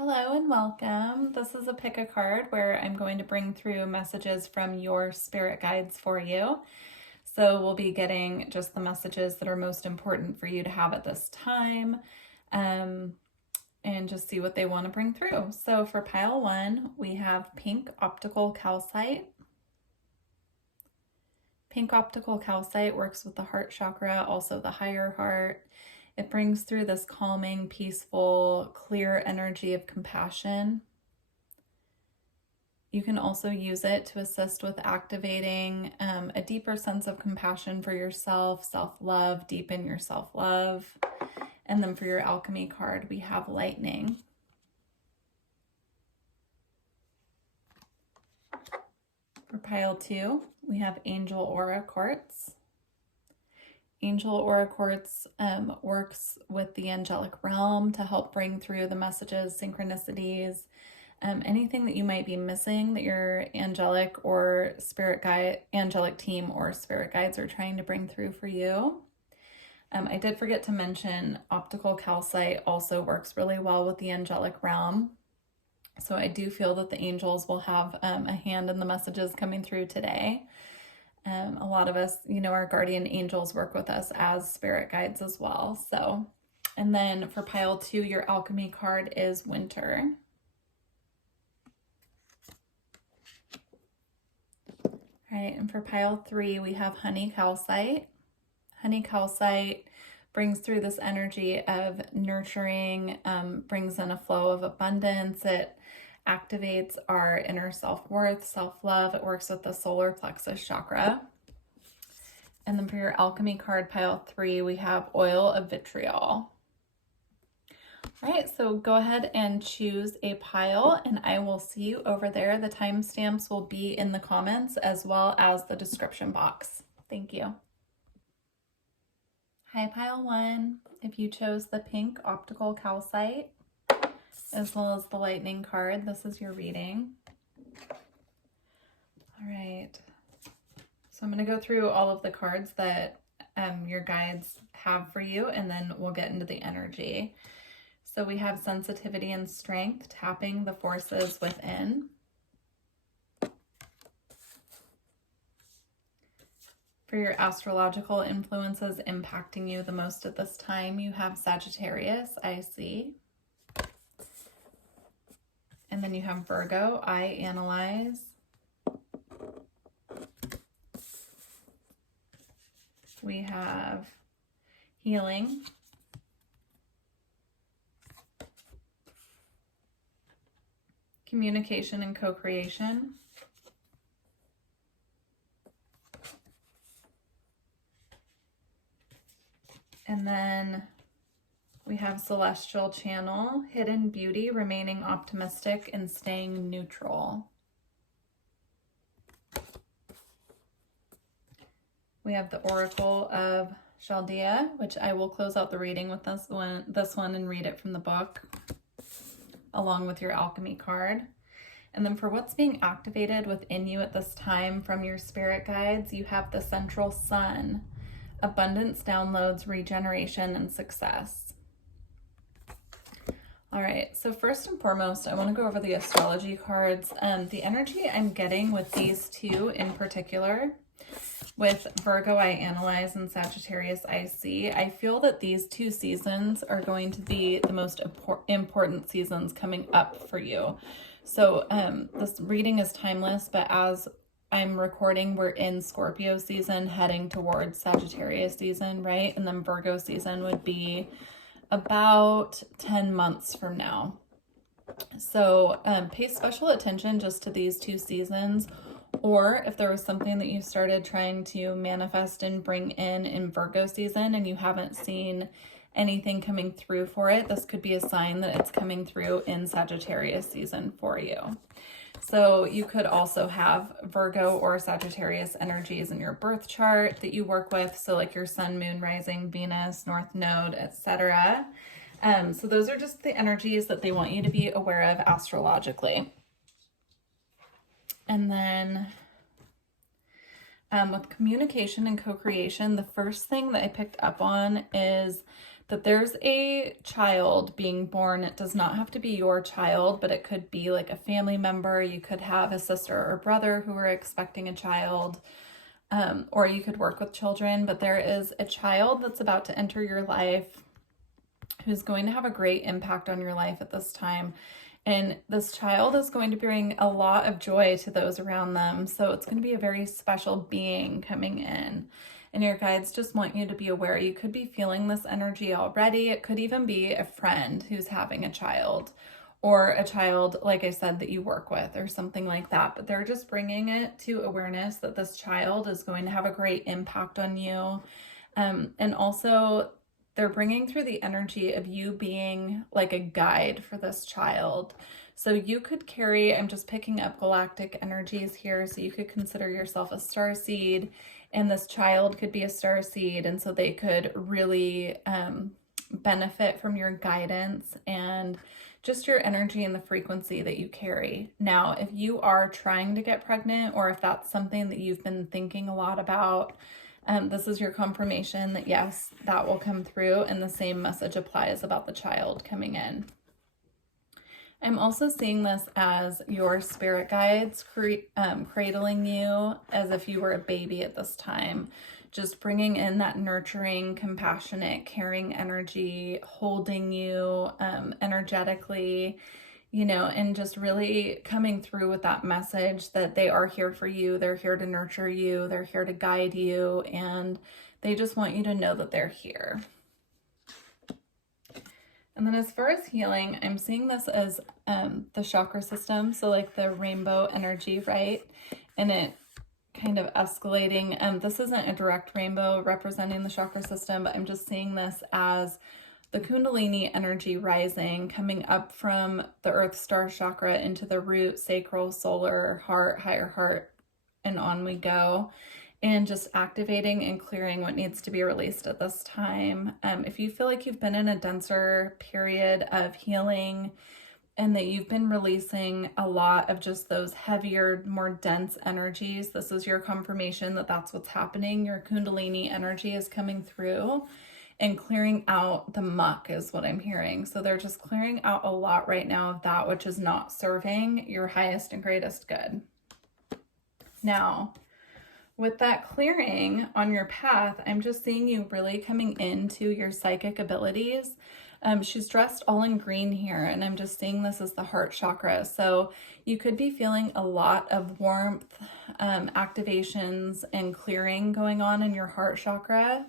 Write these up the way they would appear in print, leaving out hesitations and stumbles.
Hello and welcome. This is a pick a card where I'm going to bring through messages from your spirit guides for you. So we'll be getting just the messages that are most important for you to have at this time, and just see what they want to bring through. So for pile one, we have pink optical calcite. Pink optical calcite works with the heart chakra, also the higher heart. It brings through this calming, peaceful, clear energy of compassion. You can also use it to assist with activating a deeper sense of compassion for yourself, self-love, deepen your self-love. And then for your alchemy card, we have lightning. For pile two, we have angel aura quartz. Angel aura quartz works with the angelic realm to help bring through the messages, synchronicities, anything that you might be missing that your angelic or spirit guide, angelic team or spirit guides are trying to bring through for you. I did forget to mention optical calcite also works really well with the angelic realm. So I do feel that the angels will have a hand in the messages coming through today. A lot of us, our guardian angels work with us as spirit guides as well. So, and then for pile two, your alchemy card is winter. All right, and for pile three, we have honey calcite. Honey calcite brings through this energy of nurturing, brings in a flow of abundance. It activates our inner self-worth, self-love. It works with the solar plexus chakra. And then for your alchemy card, pile three, we have oil of vitriol. All right, so go ahead and choose a pile and I will see you over there. The timestamps will be in the comments as well as the description box. Thank you. Hi, pile one. If you chose the pink optical calcite, as well as the lightning card, this is your reading. All right. So I'm going to go through all of the cards that your guides have for you, and then we'll get into the energy. So we have sensitivity and strength, tapping the forces within. For your astrological influences impacting you the most at this time, you have Sagittarius, I see. And then you have Virgo, I analyze. We have healing. Communication and co-creation. And then we have celestial channel, hidden beauty, remaining optimistic and staying neutral. We have the Oracle of Chaldea, which I will close out the reading with this one and read it from the book, along with your alchemy card. And then for what's being activated within you at this time from your spirit guides, you have the central sun, abundance, downloads, regeneration, and success. All right, so first and foremost, I want to go over the astrology cards. The energy I'm getting with these two in particular, with Virgo, I analyze, and Sagittarius, I see. I feel that these two seasons are going to be the most important seasons coming up for you. So this reading is timeless, but as I'm recording, we're in Scorpio season, heading towards Sagittarius season, right? And then Virgo season would be about 10 months from now. So pay special attention just to these two seasons. Or if there was something that you started trying to manifest and bring in Virgo season and you haven't seen anything coming through for it, this could be a sign that it's coming through in Sagittarius season for you. So you could also have Virgo or Sagittarius energies in your birth chart that you work with. So like your sun, moon, rising, Venus, north node, etc. So those are just the energies that they want you to be aware of astrologically. And then with communication and co-creation, the first thing that I picked up on is that there's a child being born. It does not have to be your child, but it could be like a family member. You could have a sister or brother who are expecting a child, or you could work with children, but there is a child that's about to enter your life who's going to have a great impact on your life at this time. And this child is going to bring a lot of joy to those around them. So it's going to be a very special being coming in. And your guides just want you to be aware. You could be feeling this energy already. It could even be a friend who's having a child, or a child, like I said, that you work with or something like that. But they're just bringing it to awareness that this child is going to have a great impact on you. And also they're bringing through the energy of you being like a guide for this child. So you could carry, I'm just picking up galactic energies here, so you could consider yourself a starseed, and this child could be a starseed, and so they could really benefit from your guidance and just your energy and the frequency that you carry. Now, if you are trying to get pregnant, or if that's something that you've been thinking a lot about, this is your confirmation that yes, that will come through, and the same message applies about the child coming in. I'm also seeing this as your spirit guides cradling you as if you were a baby at this time, just bringing in that nurturing, compassionate, caring energy, holding you energetically, you know, and just really coming through with that message that they are here for you. They're here to nurture you. They're here to guide you. And they just want you to know that they're here. And then as far as healing, I'm seeing this as the chakra system. So like the rainbow energy, right? And it kind of escalating. This isn't a direct rainbow representing the chakra system, but I'm just seeing this as the Kundalini energy rising, coming up from the Earth Star chakra into the root, sacral, solar, heart, higher heart, and on we go. And just activating and clearing what needs to be released at this time. If you feel like you've been in a denser period of healing and that you've been releasing a lot of just those heavier, more dense energies, this is your confirmation that that's what's happening. Your Kundalini energy is coming through and clearing out the muck is what I'm hearing. So they're just clearing out a lot right now of that which is not serving your highest and greatest good. Now, with that clearing on your path, I'm just seeing you really coming into your psychic abilities. She's dressed all in green here, and I'm just seeing this as the heart chakra. So you could be feeling a lot of warmth, activations, and clearing going on in your heart chakra,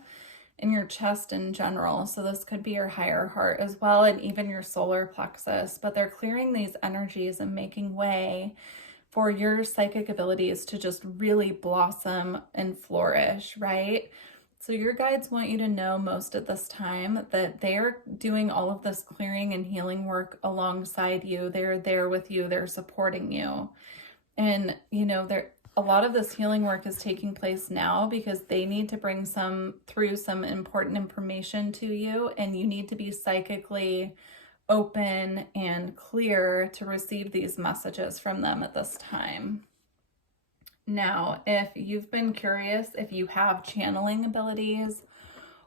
in your chest in general. So this could be your higher heart as well, and even your solar plexus. But they're clearing these energies and making way for your psychic abilities to just really blossom and flourish, right? So your guides want you to know most at this time that they're doing all of this clearing and healing work alongside you. They're there with you. They're supporting you. And, you know, a lot of this healing work is taking place now because they need to bring through some important information to you, and you need to be psychically open and clear to receive these messages from them at this time. Now, if you've been curious if you have channeling abilities,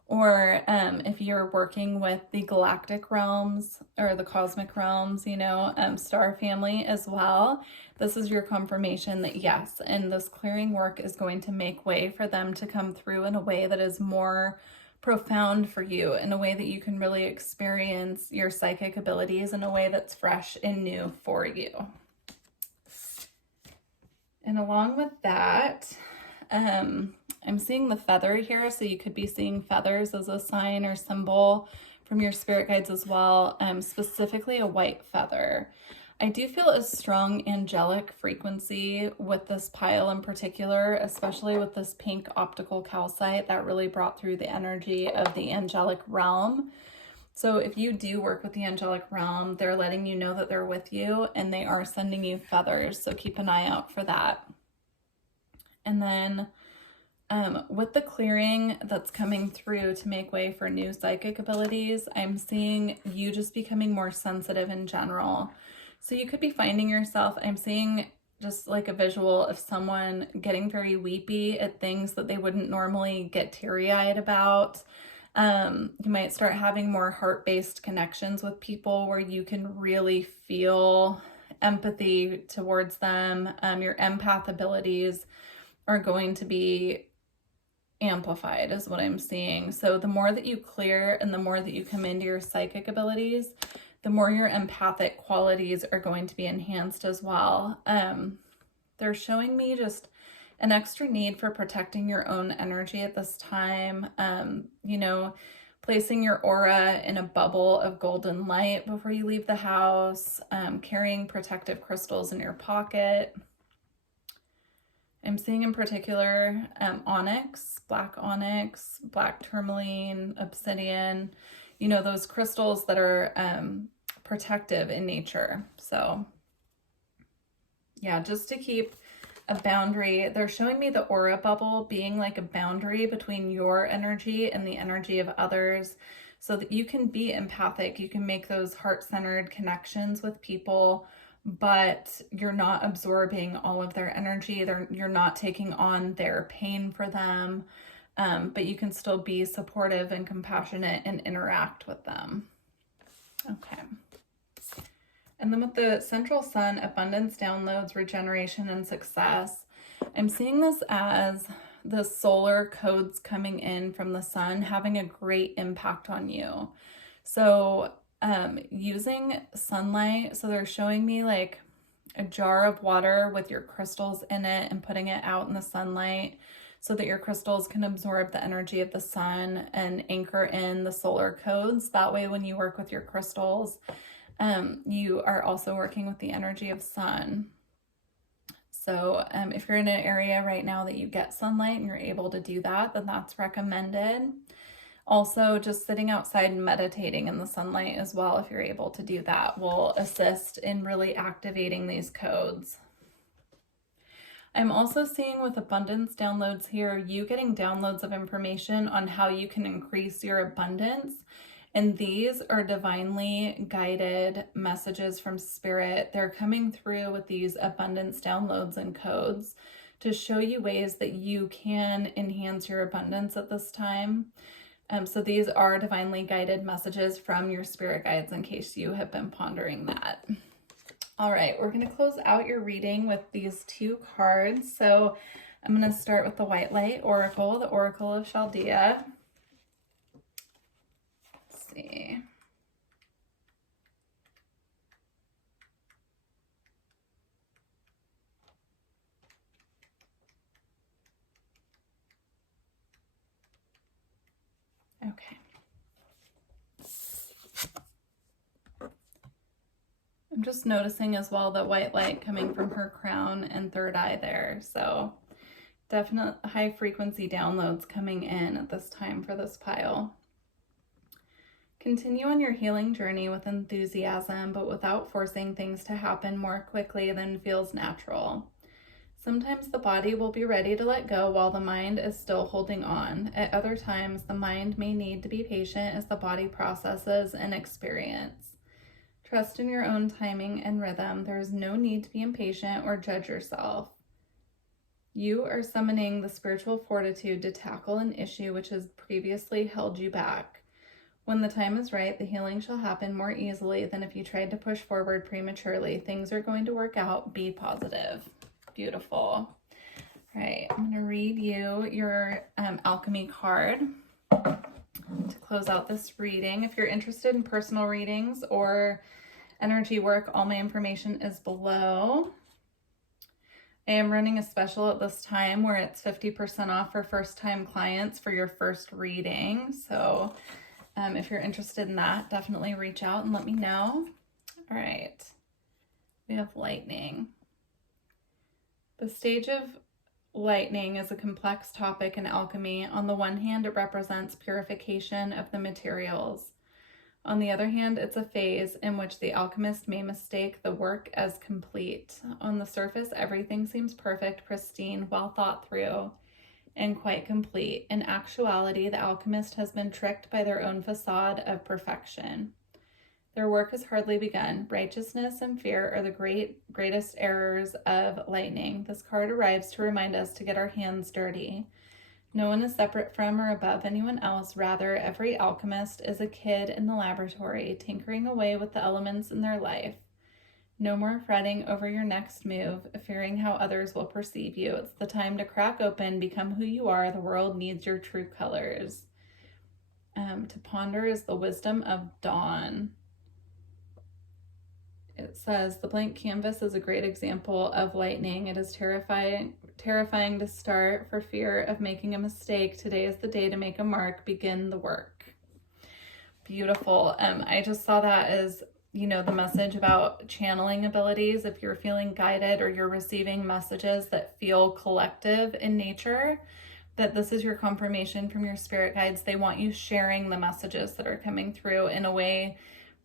or if you're working with the galactic realms or the cosmic realms, you know, star family as well, this is your confirmation that yes, and this clearing work is going to make way for them to come through in a way that is more profound for you, in a way that you can really experience your psychic abilities in a way that's fresh and new for you. And along with that, I'm seeing the feather here, so you could be seeing feathers as a sign or symbol from your spirit guides as well, specifically a white feather. I do feel a strong angelic frequency with this pile in particular, especially with this pink optical calcite that really brought through the energy of the angelic realm. So if you do work with the angelic realm, they're letting you know that they're with you, and they are sending you feathers, so keep an eye out for that. And then with the clearing that's coming through to make way for new psychic abilities, I'm seeing you just becoming more sensitive in general. So you could be finding yourself, I'm seeing just like a visual of someone getting very weepy at things that they wouldn't normally get teary-eyed about. You might start having more heart-based connections with people where you can really feel empathy towards them. Your empath abilities are going to be amplified is what I'm seeing. So the more that you clear and the more that you come into your psychic abilities, the more your empathic qualities are going to be enhanced as well. They're showing me just an extra need for protecting your own energy at this time. You know, placing your aura in a bubble of golden light before you leave the house, carrying protective crystals in your pocket. I'm seeing in particular onyx, black tourmaline, obsidian, you know, those crystals that are protective in nature. So yeah, just to keep a boundary. They're showing me the aura bubble being like a boundary between your energy and the energy of others so that you can be empathic. You can make those heart-centered connections with people, but you're not absorbing all of their energy. You're not taking on their pain for them, but you can still be supportive and compassionate and interact with them. Okay. And then with the central sun, abundance, downloads, regeneration, and success, I'm seeing this as the solar codes coming in from the sun having a great impact on you. So using sunlight, so they're showing me like a jar of water with your crystals in it and putting it out in the sunlight so that your crystals can absorb the energy of the sun and anchor in the solar codes. That way when you work with your crystals, you are also working with the energy of sun. So if you're in an area right now that you get sunlight and you're able to do that, then that's recommended. Also, just sitting outside and meditating in the sunlight as well, if you're able to do that, will assist in really activating these codes. I'm also seeing with abundance downloads here, you getting downloads of information on how you can increase your abundance. And these are divinely guided messages from spirit. They're coming through with these abundance downloads and codes to show you ways that you can enhance your abundance at this time. So these are divinely guided messages from your spirit guides in case you have been pondering that. All right, we're going to close out your reading with these two cards. So I'm going to start with the White Light Oracle, the Oracle of Chaldea. See. Okay. I'm just noticing as well the white light coming from her crown and third eye there. So definite high frequency downloads coming in at this time for this pile. Continue on your healing journey with enthusiasm, but without forcing things to happen more quickly than feels natural. Sometimes the body will be ready to let go while the mind is still holding on. At other times, the mind may need to be patient as the body processes an experience. Trust in your own timing and rhythm. There is no need to be impatient or judge yourself. You are summoning the spiritual fortitude to tackle an issue which has previously held you back. When the time is right, the healing shall happen more easily than if you tried to push forward prematurely. Things are going to work out. Be positive. Beautiful. All right, I'm going to read you your alchemy card to close out this reading. If you're interested in personal readings or energy work, all my information is below. I am running a special at this time where it's 50% off for first-time clients for your first reading. So if you're interested in that, definitely reach out and let me know. All right, we have lightning. The stage of lightning is a complex topic in alchemy. On the one hand, it represents purification of the materials. On the other hand, it's a phase in which the alchemist may mistake the work as complete. On the surface, everything seems perfect, pristine, well thought through, and quite complete. In actuality, the alchemist has been tricked by their own facade of perfection. Their work has hardly begun. Righteousness and fear are the greatest errors of lightning. This card arrives to remind us to get our hands dirty. No one is separate from or above anyone else. Rather, every alchemist is a kid in the laboratory, tinkering away with the elements in their life. No more fretting over your next move, fearing how others will perceive you. It's the time to crack open, become who you are. The world needs your true colors. To ponder is the wisdom of dawn. It says, the blank canvas is a great example of lightning. It is terrifying to start for fear of making a mistake. Today is the day to make a mark. Begin the work. Beautiful. I just saw that as, you know, the message about channeling abilities. If you're feeling guided or you're receiving messages that feel collective in nature, that this is your confirmation from your spirit guides. They want you sharing the messages that are coming through in a way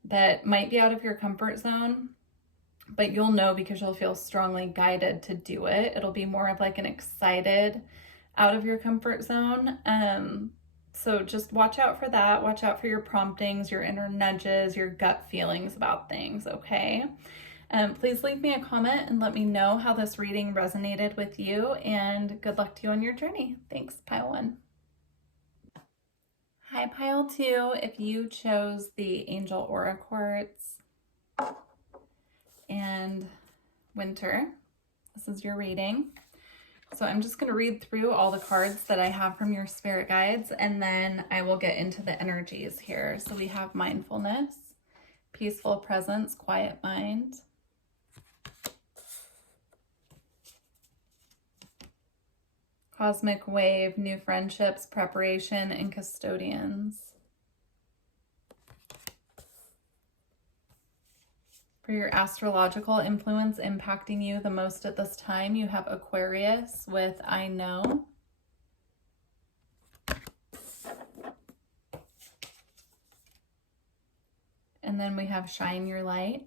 that might be out of your comfort zone, but you'll know because you'll feel strongly guided to do it. It'll be more of like an excited out of your comfort zone. So just watch out for that. Watch out for your promptings, your inner nudges, your gut feelings about things, okay? Please leave me a comment and let me know how this reading resonated with you, and good luck to you on your journey. Thanks, Pile 1. Hi, Pile 2. If you chose the Angel Aura Quartz and Winter, this is your reading. So I'm just going to read through all the cards that I have from your spirit guides, and then I will get into the energies here. So we have mindfulness, peaceful presence, quiet mind, cosmic wave, new friendships, preparation, and custodians. For your astrological influence impacting you the most at this time, you have Aquarius with I Know. And then we have Shine Your Light,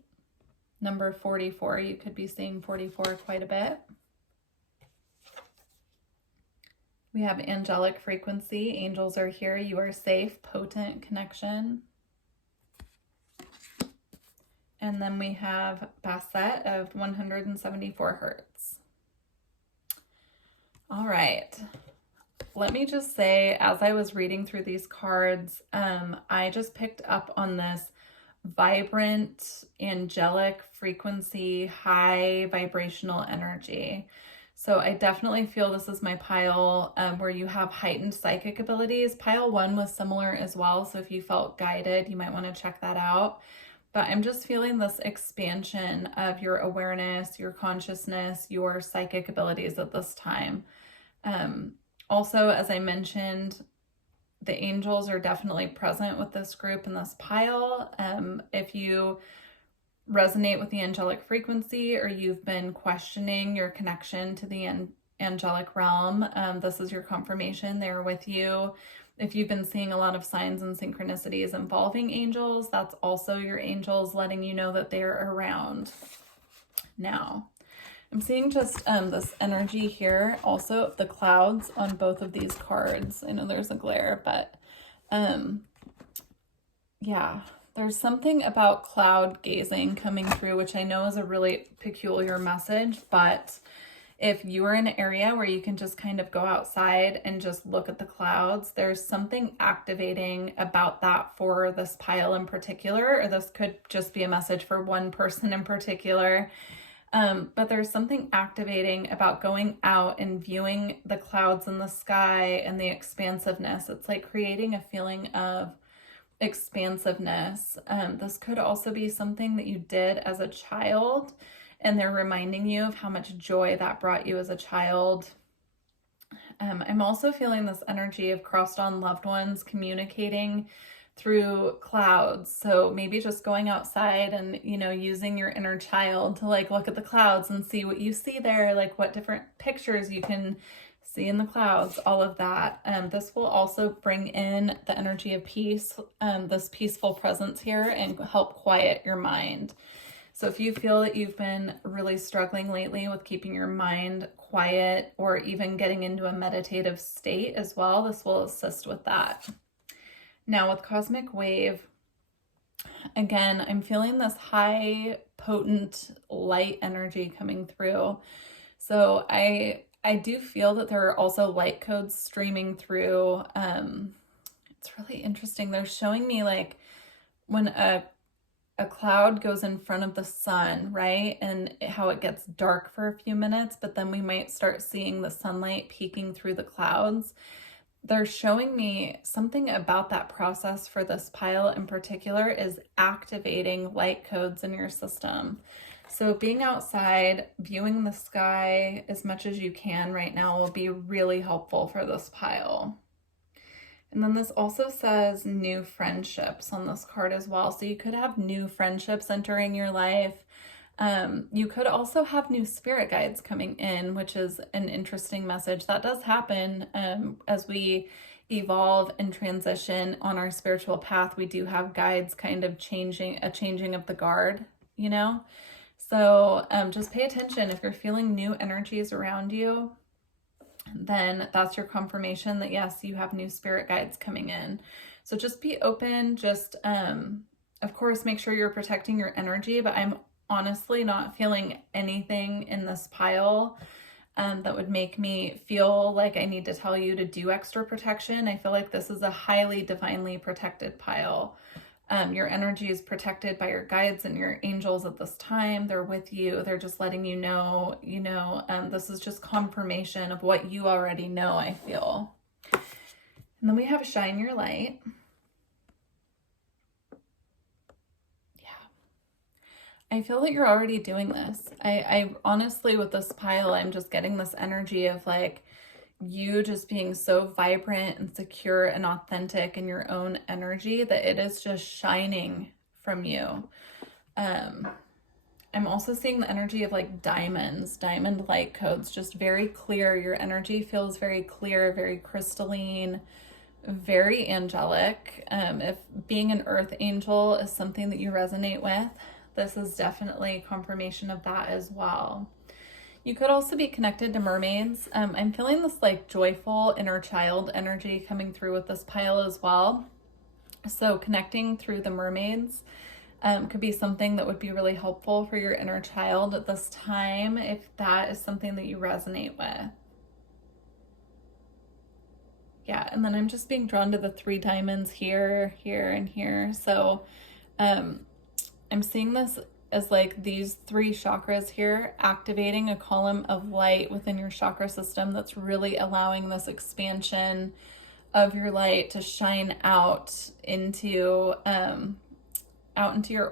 number 44. You could be seeing 44 quite a bit. We have Angelic Frequency. Angels are here. You are safe. Potent Connection. And then we have Basset of 174 hertz. All right. Let me just say, as I was reading through these cards, I just picked up on this vibrant, angelic frequency, high vibrational energy. So I definitely feel this is my pile where you have heightened psychic abilities. Pile 1 was similar as well. So if you felt guided, you might want to check that out. But I'm just feeling this expansion of your awareness, your consciousness, your psychic abilities at this time. Also, as I mentioned, the angels are definitely present with this group and this pile. If you resonate with the angelic frequency or you've been questioning your connection to the angelic realm, this is your confirmation. They're with you. If you've been seeing a lot of signs and synchronicities involving angels, that's also your angels letting you know that they're around. Now, I'm seeing just this energy here, also the clouds on both of these cards. I know there's a glare, but yeah, there's something about cloud gazing coming through, which I know is a really peculiar message, but if you are in an area where you can just kind of go outside and just look at the clouds, there's something activating about that for this pile in particular, or this could just be a message for one person in particular. But there's something activating about going out and viewing the clouds in the sky and the expansiveness. It's like creating a feeling of expansiveness. This could also be something that you did as a child, and they're reminding you of how much joy that brought you as a child. I'm also feeling this energy of crossed on loved ones communicating through clouds. So maybe just going outside and, you know, using your inner child to like look at the clouds and see what you see there, like what different pictures you can see in the clouds, all of that. This will also bring in the energy of peace, this peaceful presence here, and help quiet your mind. So if you feel that you've been really struggling lately with keeping your mind quiet or even getting into a meditative state as well, this will assist with that. Now with Cosmic Wave, again, I'm feeling this high, potent light energy coming through. So I I do feel that there are also light codes streaming through. It's really interesting. They're showing me like when a cloud goes in front of the sun, right? And how it gets dark for a few minutes, but then we might start seeing the sunlight peeking through the clouds. They're showing me something about that process for this pile in particular is activating light codes in your system. So being outside, viewing the sky as much as you can right now will be really helpful for this pile. And then this also says new friendships on this card as well. So you could have new friendships entering your life. You could also have new spirit guides coming in, which is an interesting message. That does happen as we evolve and transition on our spiritual path. We do have guides kind of changing of the guard, you know? So just pay attention. If you're feeling new energies around you, then that's your confirmation that yes, you have new spirit guides coming in. So just be open. Just, of course, make sure you're protecting your energy, but I'm honestly not feeling anything in this pile that would make me feel like I need to tell you to do extra protection. I feel like this is a highly divinely protected pile. Your energy is protected by your guides and your angels at this time. They're with you. They're just letting you know, this is just confirmation of what you already know, I feel. And then we have shine your light. Yeah. I feel that you're already doing this. I honestly, with this pile, I'm just getting this energy of like, you just being so vibrant and secure and authentic in your own energy that it is just shining from you. I'm also seeing the energy of like diamond light codes, just very clear. Your energy feels very clear, very crystalline, very angelic. If being an earth angel is something that you resonate with, this is definitely confirmation of that as well. You could also be connected to mermaids. I'm feeling this like joyful inner child energy coming through with this pile as well. So connecting through the mermaids could be something that would be really helpful for your inner child at this time, if that is something that you resonate with. Yeah, and then I'm just being drawn to the 3 diamonds here, here, and here. So I'm seeing this as like these 3 chakras here, activating a column of light within your chakra system that's really allowing this expansion of your light to shine out into your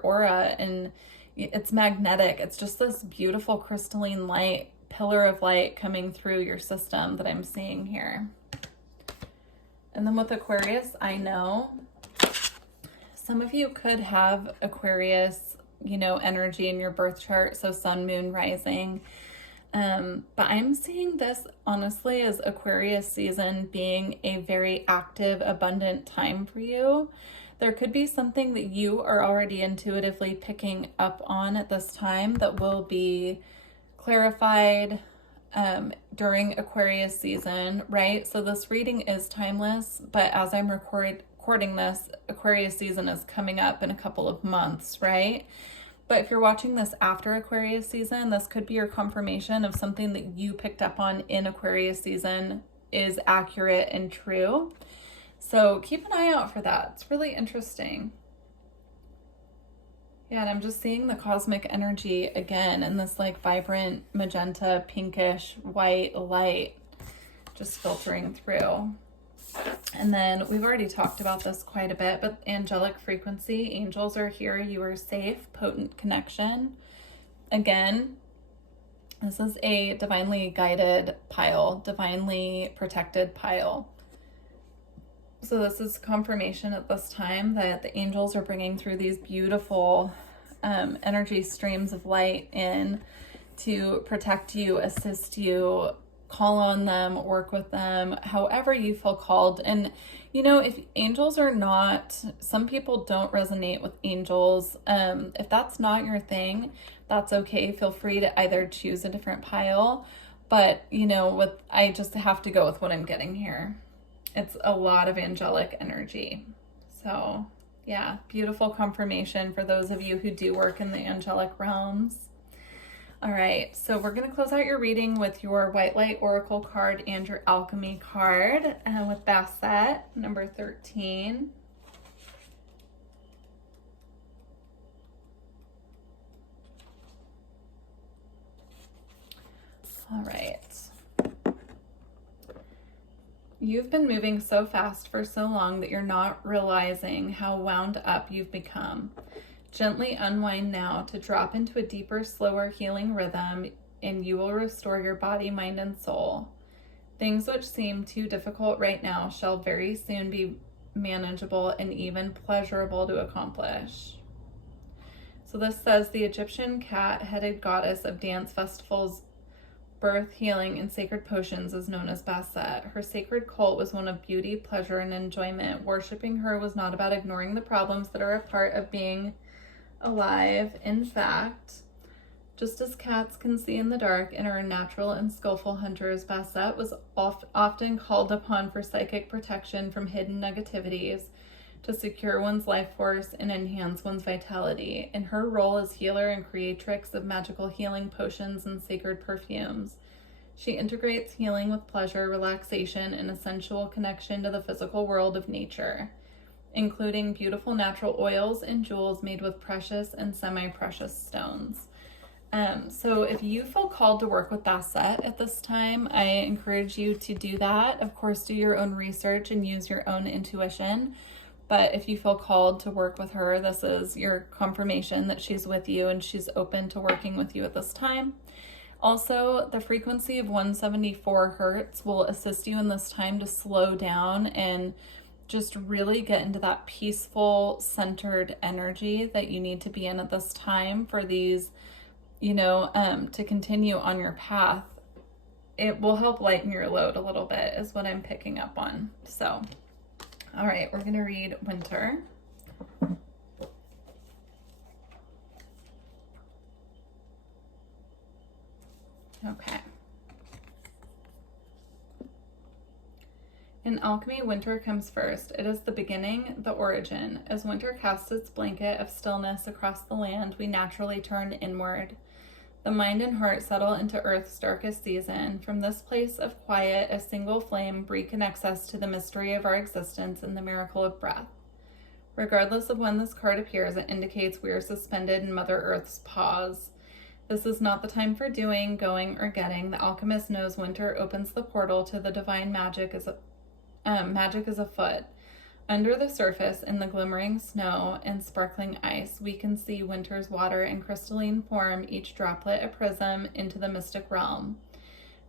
aura. And it's magnetic. It's just this beautiful crystalline light, pillar of light coming through your system that I'm seeing here. And then with Aquarius, I know some of you could have Aquarius energy in your birth chart, so sun, moon, rising. But I'm seeing this honestly as Aquarius season being a very active, abundant time for you. There could be something that you are already intuitively picking up on at this time that will be clarified during Aquarius season, right? So this reading is timeless, but as I'm recording this, Aquarius season is coming up in a couple of months, right? But if you're watching this after Aquarius season, this could be your confirmation of something that you picked up on in Aquarius season is accurate and true. So keep an eye out for that. It's really interesting. Yeah, and I'm just seeing the cosmic energy again in this like vibrant magenta, pinkish, white light just filtering through. And then we've already talked about this quite a bit, but angelic frequency, angels are here, you are safe, potent connection. Again, this is a divinely guided pile, divinely protected pile. So this is confirmation at this time that the angels are bringing through these beautiful energy streams of light in to protect you, assist you, call on them, work with them, however you feel called. And if angels are not, some people don't resonate with angels. If that's not your thing, that's okay. Feel free to either choose a different pile, but I just have to go with what I'm getting here. It's a lot of angelic energy. So yeah, beautiful confirmation for those of you who do work in the angelic realms. All right, so we're going to close out your reading with your White Light Oracle card and your Alchemy card with Basset, number 13. All right. You've been moving so fast for so long that you're not realizing how wound up you've become. Gently unwind now to drop into a deeper, slower healing rhythm, and you will restore your body, mind, and soul. Things which seem too difficult right now shall very soon be manageable and even pleasurable to accomplish. So this says the Egyptian cat-headed goddess of dance festivals, birth, healing, and sacred potions is known as Basset. Her sacred cult was one of beauty, pleasure, and enjoyment. Worshipping her was not about ignoring the problems that are a part of being alive. In fact, just as cats can see in the dark and are natural and skillful hunters, Basset was often called upon for psychic protection from hidden negativities, to secure one's life force and enhance one's vitality. In her role as healer and creatrix of magical healing potions and sacred perfumes, she integrates healing with pleasure, relaxation, and a sensual connection to the physical world of nature, including beautiful natural oils and jewels made with precious and semi-precious stones. So if you feel called to work with Basset at this time, I encourage you to do that. Of course, do your own research and use your own intuition. But if you feel called to work with her, this is your confirmation that she's with you and she's open to working with you at this time. Also, the frequency of 174 hertz will assist you in this time to slow down and just really get into that peaceful, centered energy that you need to be in at this time for these, to continue on your path. It will help lighten your load a little bit, is what I'm picking up on. So, all right, we're going to read Winter. Okay. In alchemy, winter comes first. It is the beginning, the origin. As winter casts its blanket of stillness across the land, we naturally turn inward. The mind and heart settle into Earth's darkest season. From this place of quiet, a single flame reconnects us to the mystery of our existence and the miracle of breath. Regardless of when this card appears, it indicates we are suspended in Mother Earth's pause. This is not the time for doing, going, or getting. The alchemist knows winter opens the portal to the divine magic is afoot. Under the surface, in the glimmering snow and sparkling ice, we can see winter's water in crystalline form, each droplet a prism into the mystic realm.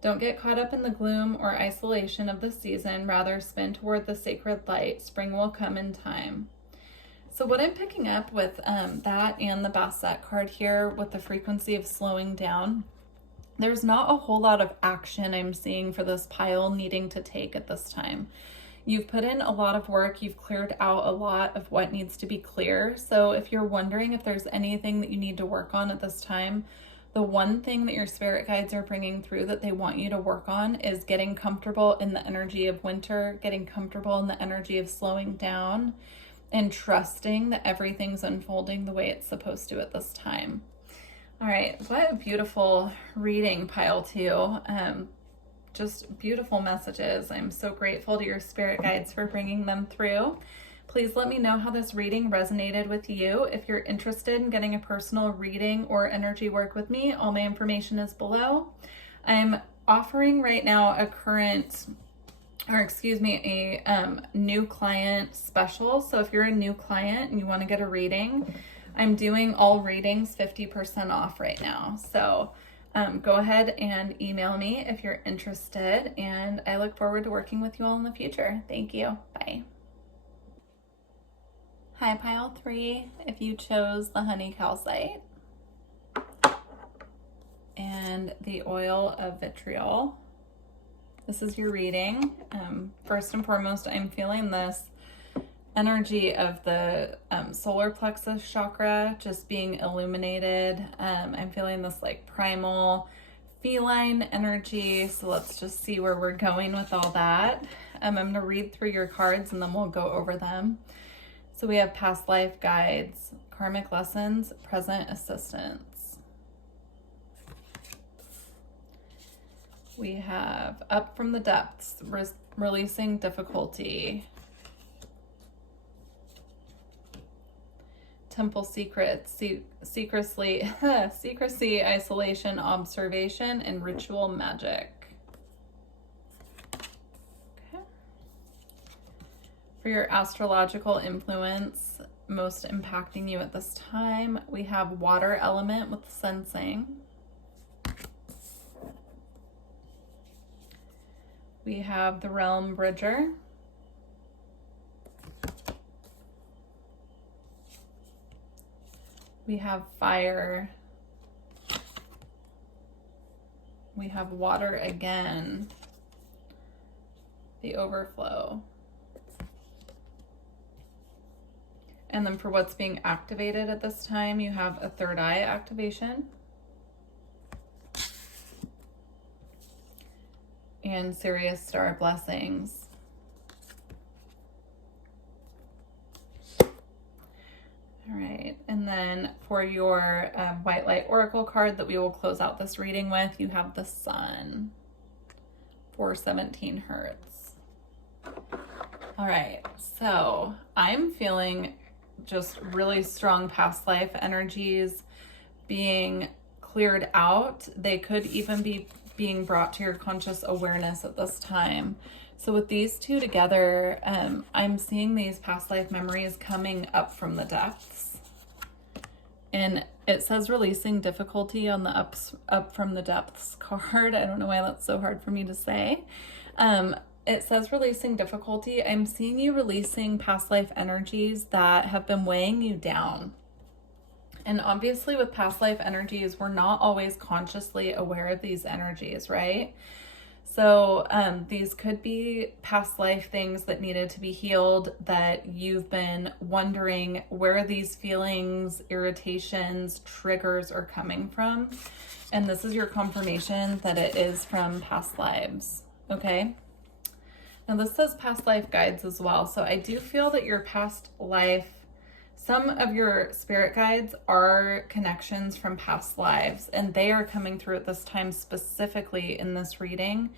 Don't get caught up in the gloom or isolation of the season, rather spin toward the sacred light. Spring will come in time. So what I'm picking up with that and the Basset card here with the frequency of slowing down, there's not a whole lot of action I'm seeing for this pile needing to take at this time. You've put in a lot of work. You've cleared out a lot of what needs to be clear. So if you're wondering if there's anything that you need to work on at this time, the one thing that your spirit guides are bringing through that they want you to work on is getting comfortable in the energy of winter, getting comfortable in the energy of slowing down, and trusting that everything's unfolding the way it's supposed to at this time. All right, what a beautiful reading, pile two. Just beautiful messages. I'm so grateful to your spirit guides for bringing them through. Please let me know how this reading resonated with you. If you're interested in getting a personal reading or energy work with me, all my information is below. I'm offering right now a new client special. So if you're a new client and you want to get a reading, I'm doing all readings 50% off right now. So go ahead and email me if you're interested, and I look forward to working with you all in the future. Thank you. Bye. Hi, pile three. If you chose the honey calcite and the oil of vitriol, this is your reading. First and foremost, I'm feeling this energy of the solar plexus chakra just being illuminated. I'm feeling this like primal feline energy. So let's just see where we're going with all that. I'm going to read through your cards and then we'll go over them. So we have past life guides, karmic lessons, present assistance. We have up from the depths, releasing difficulty. Temple secrets, secrecy, isolation, observation, and ritual magic. Okay. For your astrological influence, most impacting you at this time, we have water element with sensing. We have the realm bridger. We have fire. We have water again. The overflow. And then for what's being activated at this time, you have a third eye activation. And Sirius star blessings. All right, and then for your white light oracle card that we will close out this reading with, you have the sun for 17 hertz. All right, so I'm feeling just really strong past life energies being cleared out. They could even be being brought to your conscious awareness at this time. So with these two together, I'm seeing these past life memories coming up from the depths. And it says releasing difficulty on the up from the depths card. I don't know why that's so hard for me to say. It says releasing difficulty. I'm seeing you releasing past life energies that have been weighing you down. And obviously with past life energies, we're not always consciously aware of these energies, right? So these could be past life things that needed to be healed, that you've been wondering where these feelings, irritations, triggers are coming from. And this is your confirmation that it is from past lives, okay? Now this says past life guides as well. So I do feel that your past life, some of your spirit guides are connections from past lives, and they are coming through at this time specifically in this reading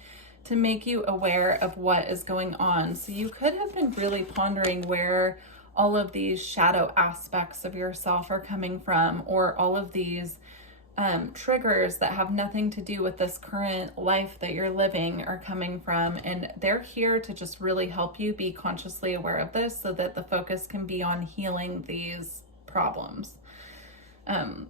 to make you aware of what is going on. So you could have been really pondering where all of these shadow aspects of yourself are coming from, or all of these triggers that have nothing to do with this current life that you're living are coming from. And they're here to just really help you be consciously aware of this so that the focus can be on healing these problems. Now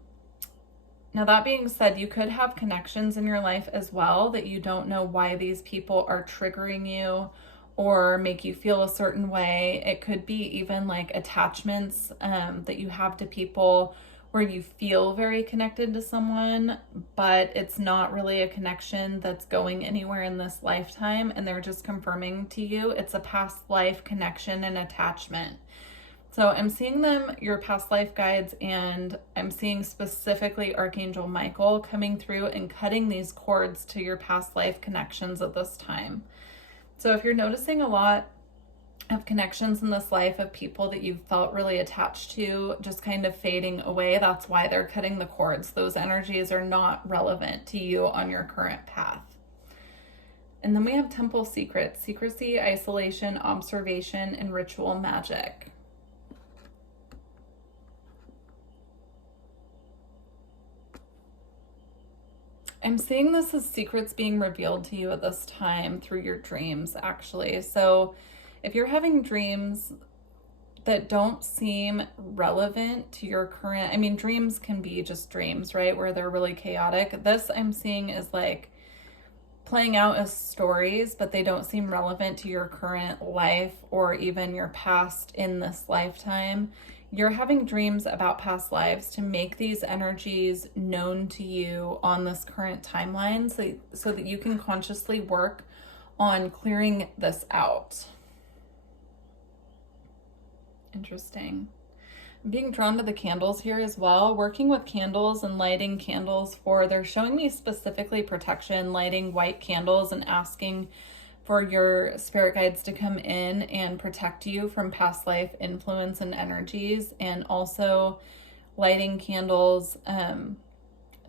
that being said, you could have connections in your life as well that you don't know why these people are triggering you or make you feel a certain way. It could be even like attachments that you have to people where you feel very connected to someone, but it's not really a connection that's going anywhere in this lifetime, and they're just confirming to you it's a past life connection and attachment. So I'm seeing them, your past life guides, and I'm seeing specifically Archangel Michael coming through and cutting these cords to your past life connections at this time. So if you're noticing a lot of connections in this life of people that you've felt really attached to just kind of fading away, that's why they're cutting the cords. Those energies are not relevant to you on your current path. And then we have temple secrets, secrecy, isolation, observation, and ritual magic. I'm seeing this as secrets being revealed to you at this time through your dreams, actually. So if you're having dreams that don't seem relevant to your current, I mean, dreams can be just dreams, right? Where they're really chaotic. This I'm seeing is like playing out as stories, but they don't seem relevant to your current life or even your past in this lifetime. You're having dreams about past lives to make these energies known to you on this current timeline so that you can consciously work on clearing this out. Interesting. I'm being drawn to the candles here as well. Working with candles and lighting candles they're showing me specifically protection, lighting white candles and asking for your spirit guides to come in and protect you from past life influence and energies, and also lighting candles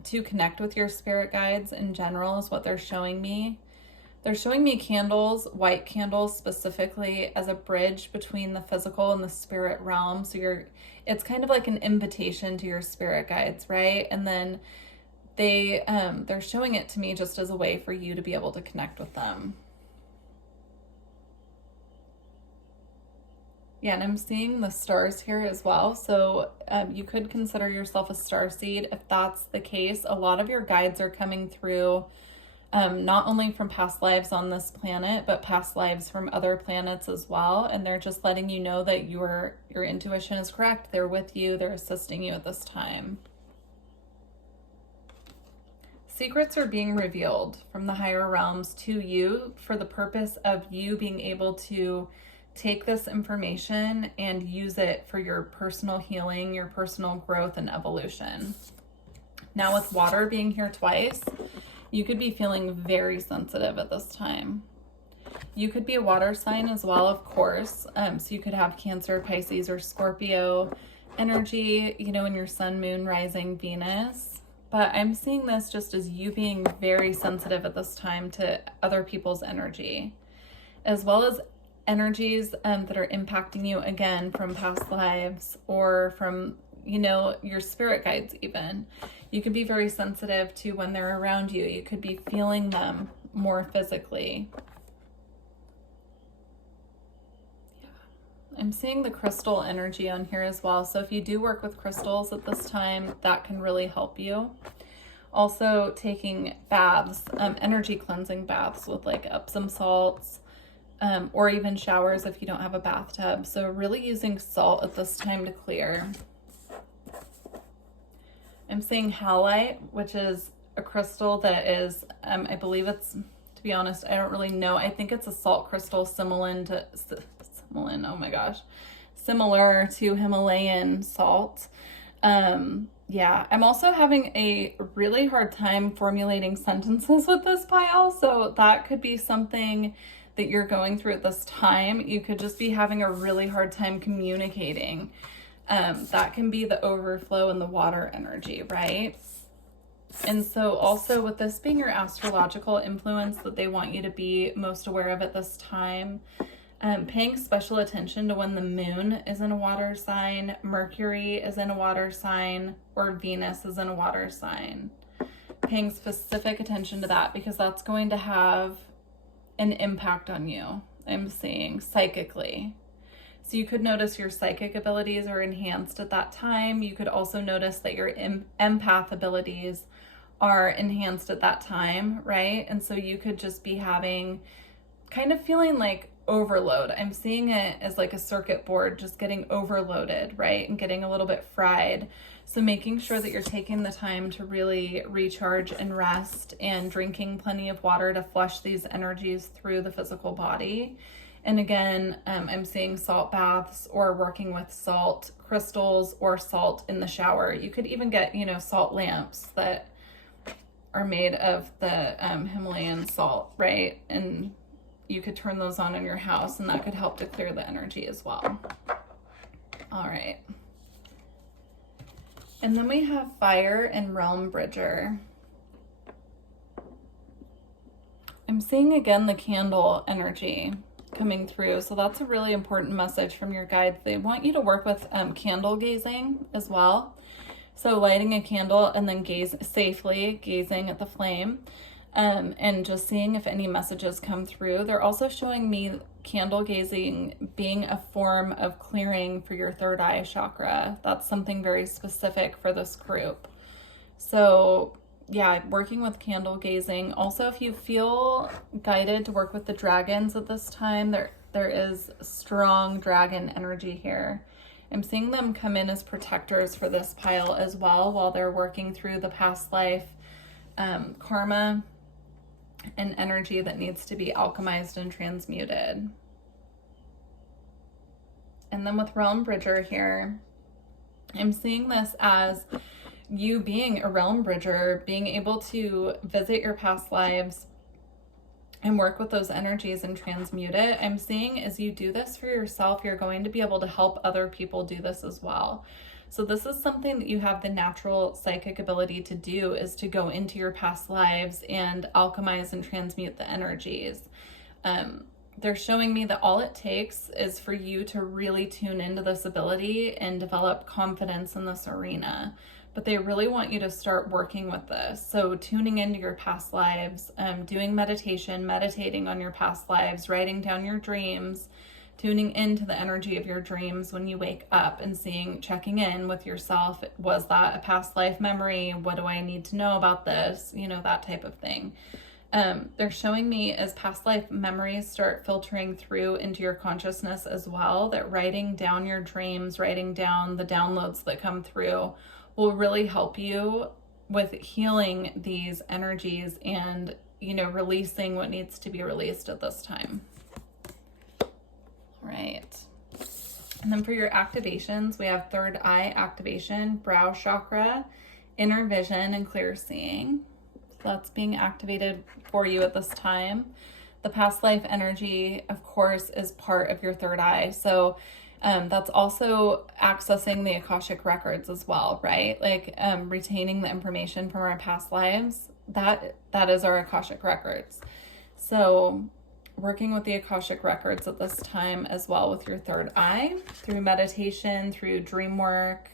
to connect with your spirit guides in general is what they're showing me. They're showing me candles, white candles specifically, as a bridge between the physical and the spirit realm. So it's kind of like an invitation to your spirit guides, right? And then they're showing it to me just as a way for you to be able to connect with them. Yeah, and I'm seeing the stars here as well. So you could consider yourself a starseed. If that's the case, a lot of your guides are coming through not only from past lives on this planet, but past lives from other planets as well. And they're just letting you know that your intuition is correct. They're with you. They're assisting you at this time. Secrets are being revealed from the higher realms to you for the purpose of you being able to take this information and use it for your personal healing, your personal growth and evolution. Now, with water being here twice, you could be feeling very sensitive at this time. You could be a water sign as well, of course. So you could have Cancer, Pisces, or Scorpio energy, in your sun, moon, rising, Venus. But I'm seeing this just as you being very sensitive at this time to other people's energy, as well as energies that are impacting you, again, from past lives or from, your spirit guides even. You could be very sensitive to when they're around you. You could be feeling them more physically. Yeah. I'm seeing the crystal energy on here as well. So if you do work with crystals at this time, that can really help you. Also taking baths, energy cleansing baths with like Epsom salts, or even showers if you don't have a bathtub. So really using salt at this time to clear. I'm seeing halite, which is a crystal that is, I believe it's, to be honest, I don't really know. I think it's a salt crystal similar to Himalayan salt. Yeah, I'm also having a really hard time formulating sentences with this pile. So that could be something that you're going through at this time. You could just be having a really hard time communicating. That can be the overflow and the water energy, right? And so also with this being your astrological influence that they want you to be most aware of at this time, paying special attention to when the moon is in a water sign, Mercury is in a water sign, or Venus is in a water sign. Paying specific attention to that because that's going to have an impact on you, I'm seeing, psychically. So you could notice your psychic abilities are enhanced at that time. You could also notice that your empath abilities are enhanced at that time, right? And so you could just be having, kind of feeling like overload. I'm seeing it as like a circuit board just getting overloaded, right? And getting a little bit fried. So making sure that you're taking the time to really recharge and rest and drinking plenty of water to flush these energies through the physical body. And again, I'm seeing salt baths or working with salt crystals or salt in the shower. You could even get, salt lamps that are made of the Himalayan salt, right? And you could turn those on in your house and that could help to clear the energy as well. All right. And then we have Fire and Realm Bridger. I'm seeing again the candle energy coming through. So that's a really important message from your guides. They want you to work with candle gazing as well. So lighting a candle and then safely gazing at the flame, and just seeing if any messages come through. They're also showing me candle gazing being a form of clearing for your third eye chakra. That's something very specific for this group. So yeah, working with candle gazing. Also, if you feel guided to work with the dragons at this time, there is strong dragon energy here. I'm seeing them come in as protectors for this pile as well while they're working through the past life karma and energy that needs to be alchemized and transmuted. And then with Realm Bridger here, I'm seeing this as you being a Realm Bridger, being able to visit your past lives and work with those energies and transmute it. I'm seeing as you do this for yourself, you're going to be able to help other people do this as well. So this is something that you have the natural psychic ability to do, is to go into your past lives and alchemize and transmute the energies. They're showing me that all it takes is for you to really tune into this ability and develop confidence in this arena. But they really want you to start working with this. So tuning into your past lives, doing meditation, meditating on your past lives, writing down your dreams, tuning into the energy of your dreams when you wake up and checking in with yourself. Was that a past life memory? What do I need to know about this? You know, that type of thing. They're showing me as past life memories start filtering through into your consciousness as well, that writing down your dreams, writing down the downloads that come through will really help you with healing these energies and, you know, releasing what needs to be released at this time. Right. And then for your activations, we have third eye activation, brow chakra, inner vision, and clear seeing. So that's being activated for you at this time. The past life energy, of course, is part of your third eye. So that's also accessing the Akashic records as well, right? Like retaining the information from our past lives. That is our Akashic records. So working with the Akashic records at this time as well with your third eye, through meditation, through dream work,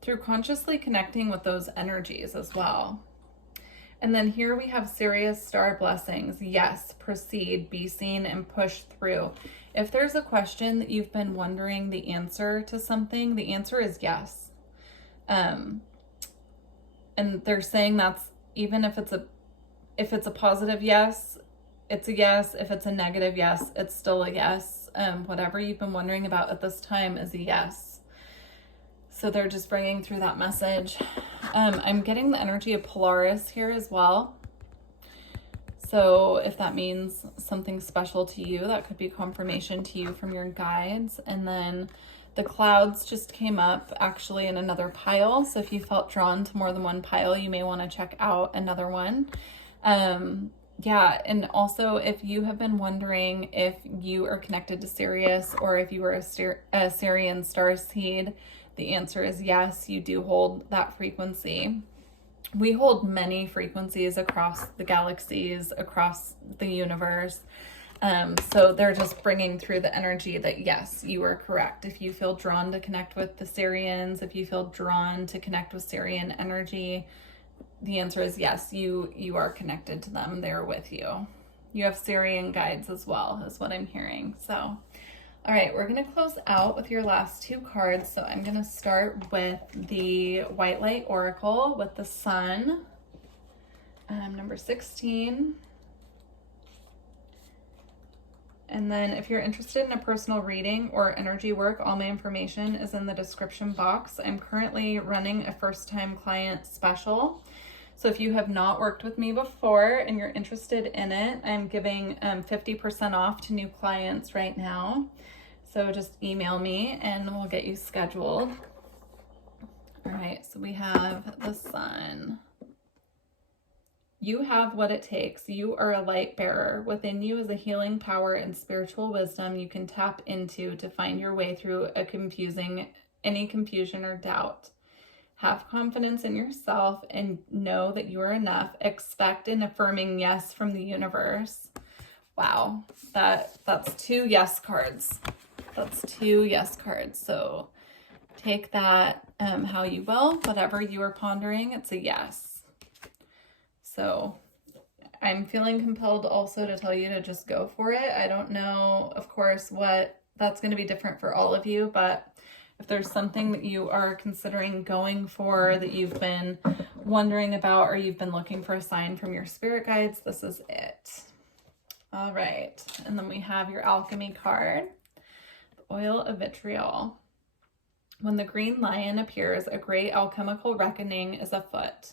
through consciously connecting with those energies as well. And then here we have Sirius star blessings. Yes, proceed, be seen, and push through. If there's a question that you've been wondering the answer to something, the answer is yes. And they're saying that's, even if it's a positive yes, it's a yes. If it's a negative yes, it's still a yes. Whatever you've been wondering about at this time is a yes. So they're just bringing through that message. I'm getting the energy of Polaris here as well. So if that means something special to you, that could be confirmation to you from your guides. And then the clouds just came up actually in another pile. So if you felt drawn to more than one pile, you may want to check out another one. Yeah, and also if you have been wondering if you are connected to Sirius or if you were a Sirian starseed, the answer is yes, you do hold that frequency. We hold many frequencies across the galaxies, across the universe. So they're just bringing through the energy that yes, you are correct. If you feel drawn to connect with the Sirians, if you feel drawn to connect with Sirian energy, the answer is yes, you are connected to them. They're with you. You have Sirian guides as well, is what I'm hearing. So, all right, we're going to close out with your last two cards. So I'm going to start with the White Light Oracle with the Sun, number 16. And then if you're interested in a personal reading or energy work, all my information is in the description box. I'm currently running a first-time client special. So if you have not worked with me before and you're interested in it, I'm giving 50% off to new clients right now. So just email me and we'll get you scheduled. All right, so we have the Sun. You have what it takes. You are a light bearer. Within you is a healing power and spiritual wisdom you can tap into to find your way through any confusion or doubt. Have confidence in yourself and know that you are enough. Expect an affirming yes from the universe. Wow, that's two yes cards. That's two yes cards. So take that how you will. Whatever you are pondering, it's a yes. So I'm feeling compelled also to tell you to just go for it. I don't know, of course, what that's going to be different for all of you, but if there's something that you are considering going for, that you've been wondering about, or you've been looking for a sign from your spirit guides, this is it. All right. And then we have your alchemy card, the oil of vitriol. When the green lion appears, a great alchemical reckoning is afoot.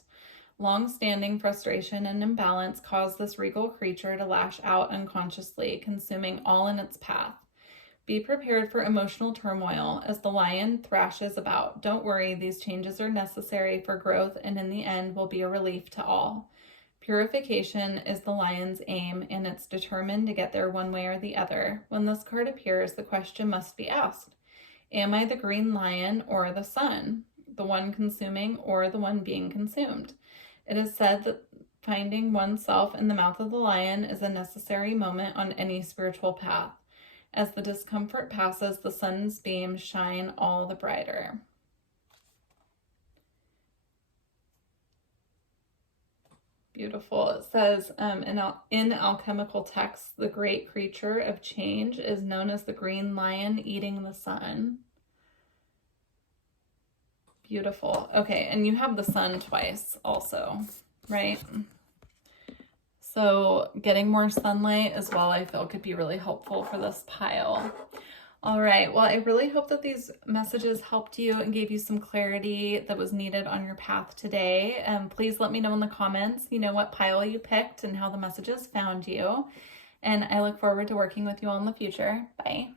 Long-standing frustration and imbalance cause this regal creature to lash out unconsciously, consuming all in its path. Be prepared for emotional turmoil as the lion thrashes about. Don't worry, these changes are necessary for growth and in the end will be a relief to all. Purification is the lion's aim, and it's determined to get there one way or the other. When this card appears, the question must be asked. Am I the green lion or the sun, the one consuming or the one being consumed? It is said that finding oneself in the mouth of the lion is a necessary moment on any spiritual path. As the discomfort passes, the sun's beams shine all the brighter. Beautiful. It says in alchemical texts, the great creature of change is known as the green lion eating the sun. Beautiful. Okay, and you have the sun twice also, right? So getting more sunlight as well, I feel, could be really helpful for this pile. All right, well, I really hope that these messages helped you and gave you some clarity that was needed on your path today. Please let me know in the comments, what pile you picked and how the messages found you. And I look forward to working with you all in the future. Bye.